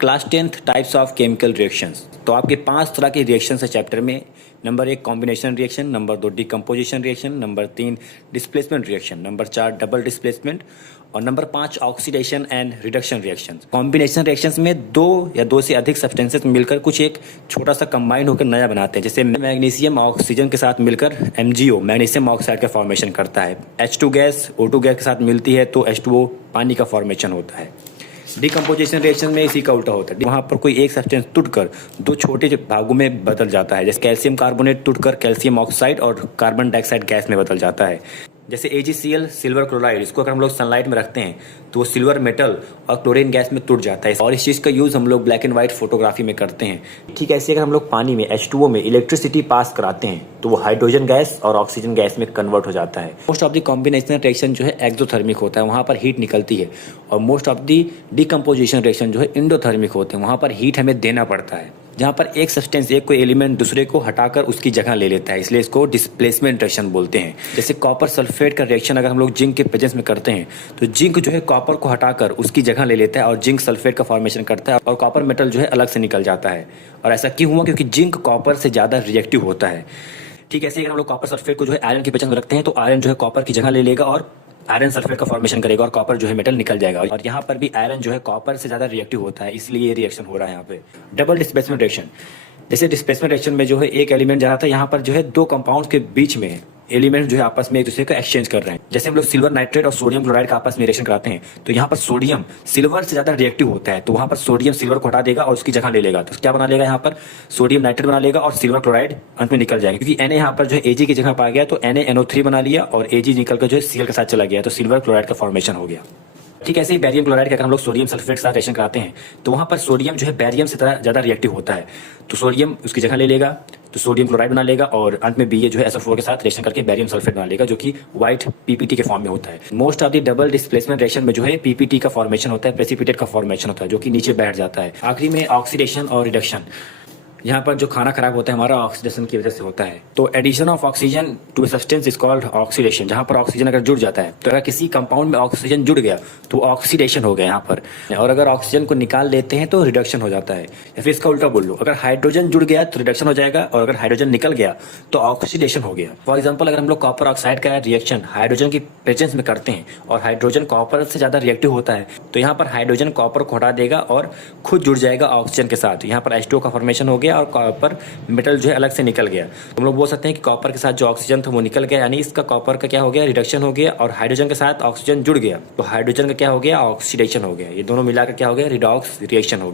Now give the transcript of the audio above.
Class 10th types of chemical reactions. तो आपके 5 तरह के रिएक्शंस है चैप्टर में। Number 1 combination reaction, number 2 decomposition reaction, number 3 displacement reaction, number 4 double displacement और number 5 oxidation and reduction reaction. Combination reactions में दो या दो से अधिक सब्सटेंसेस मिलकर कुछ एक छोटा सा कंबाइन होकर नया बनाते हैं। जैसे मैग्नीशियम ऑक्सीजन के साथ मिलकर MgO मैग्नीशियम ऑक्साइड का फॉर्मेशन करता है। H2 गैस O2 गैस के साथ मिलती है तो H2O पानी का फॉर्मेशन होता है। डिकम्पोजिशन रिएक्शन में इसी का उल्टा होता है। वहाँ पर कोई एक सब्सटेंस टूटकर दो छोटे भागों में बदल जाता है। जैसे कैल्शियम कार्बोनेट टूटकर कैल्शियम ऑक्साइड और कार्बन डाइऑक्साइड गैस में बदल जाता है। जैसे AgCl सिल्वर क्लोराइड, इसको अगर हम लोग सनलाइट में रखते हैं तो वो सिल्वर मेटल और क्लोरीन गैस में टूट जाता है और इस चीज़ का यूज़ हम लोग ब्लैक एंड व्हाइट फोटोग्राफी में करते हैं। ठीक ऐसे अगर हम लोग पानी में H2O में इलेक्ट्रिसिटी पास कराते हैं तो वो हाइड्रोजन गैस और ऑक्सीजन गैस में कन्वर्ट हो जाता है। Most of the combination reaction जो है एक्सोथर्मिक होता है, वहाँ पर हीट निकलती है और most of the decomposition reaction जो है इंडोथर्मिक होते हैं, वहाँ पर हीट हमें देना पड़ता है। जहाँ पर एक सब्सटेंस एक कोई एलिमेंट दूसरे को हटाकर उसकी जगह ले लेता है, इसलिए इसको डिस्प्लेसमेंट रिएक्शन बोलते हैं। जैसे कॉपर सल्फेट का रिएक्शन अगर हम लोग जिंक के प्रेजेंस में करते हैं तो जिंक जो है कॉपर को हटाकर उसकी जगह ले लेता है और जिंक सल्फेट का फॉर्मेशन करता है और कॉपर मेटल जो है अलग से निकल जाता है। और ऐसा क्यों हुआ? क्योंकि जिंक कॉपर से ज़्यादा रिएक्टिव होता है। ठीक ऐसे अगर हम लोग कॉपर सल्फेट को जो है आयरन के प्रेजेंस में रखते हैं तो आयरन जो है कॉपर की जगह ले लेगा और आयरन सल्फेट का फॉर्मेशन करेगा और कॉपर जो है मेटल निकल जाएगा। और यहाँ पर भी आयरन जो है कॉपर से ज़्यादा रिएक्टिव होता है, इसलिए ये रिएक्शन हो रहा है यहाँ पे। डबल डिस्प्लेसमेंट रिएक्शन, जैसे डिस्प्लेसमेंट रिएक्शन में जो है एक एलिमेंट जा रहा था, यहाँ पर जो है दो कंपाउंड्स के बीच में एलिमेंट जो है आपस में एक दूसरे को एक्सचेंज कर रहे हैं। जैसे हम लोग सिल्वर नाइट्रेट और सोडियम क्लोराइड का आपस में रिएक्शन कराते हैं तो यहाँ पर सोडियम सिल्वर से ज्यादा रिएक्टिव होता है, तो वहाँ पर सोडियम सिल्वर को हटा देगा और उसकी जगह ले लेगा। तो क्या बना लेगा? यहाँ पर सोडियम नाइट्रेट बना लेगा और सिल्वर क्लोराइड अंत में निकल जाएगा। क्योंकि Na यहाँ पर जो है Ag की जगह पा गया तो NaNO3 बना लिया और Ag निकल कर जो है Cl के साथ चला गया तो सिल्वर क्लोराइड का फॉर्मेशन हो गया। ठीक ऐसे ही बैरियम क्लोराइड का अगर हम लोग सोडियम सल्फेट के साथ रिएक्शन कराते हैं तो वहाँ पर सोडियम जो है बैरियम से ज़्यादा रिएक्टिव होता है, तो सोडियम उसकी जगह ले लेगा तो सोडियम क्लोराइड बना लेगा और अंत में Ba जो है SO4 के साथ रिएक्शन करके बैरियम सल्फेट बना लेगा जो कि व्हाइट PPT के फॉर्म में होता है। Most of the double displacement reaction में जो है PPT का फॉर्मेशन होता है, प्रेसिपिटेट का फॉर्मेशन होता है जो कि नीचे बैठ जाता है। आखिरी में ऑक्सीडेशन और रिडक्शन, यहाँ पर जो खाना खराब होता है हमारा ऑक्सीडेशन की वजह से होता है। तो addition of oxygen to a substance is called oxidation. जहाँ पर ऑक्सीजन अगर जुड़ जाता है तो अगर किसी कंपाउंड में ऑक्सीजन जुड़ गया तो ऑक्सीडेशन हो गया यहाँ पर, और अगर ऑक्सीजन को निकाल लेते हैं तो रिडक्शन हो जाता है। या फिर इसका उल्टा बोल लो, अगर हाइड्रोजन जुड़ गया तो रिडक्शन हो जाएगा और अगर हाइड्रोजन निकल गया तो ऑक्सीडेशन हो गया। फॉर एग्जाम्पल अगर हम लोग कॉपर ऑक्साइड का रिएक्शन हाइड्रोजन की प्रेजेंस में करते हैं और हाइड्रोजन कॉपर से ज़्यादा रिएक्टिव होता है तो यहाँ पर हाइड्रोजन कॉपर को हटा देगा और खुद जुड़ जाएगा ऑक्सीजन के साथ। यहाँ पर H2O का फॉर्मेशन हो गया और कॉपर मेटल जो है अलग से निकल गया। हम लोग बोल सकते हैं कि कॉपर के साथ जो ऑक्सीजन था वो निकल गया, यानी इसका कॉपर का क्या हो गया? रिडक्शन हो गया। और हाइड्रोजन के साथ ऑक्सीजन जुड़ गया तो हाइड्रोजन का क्या हो गया? ऑक्सीडेशन हो गया। ये दोनों मिलाकर क्या हो गया? रिडॉक्स रिएक्शन हो गया।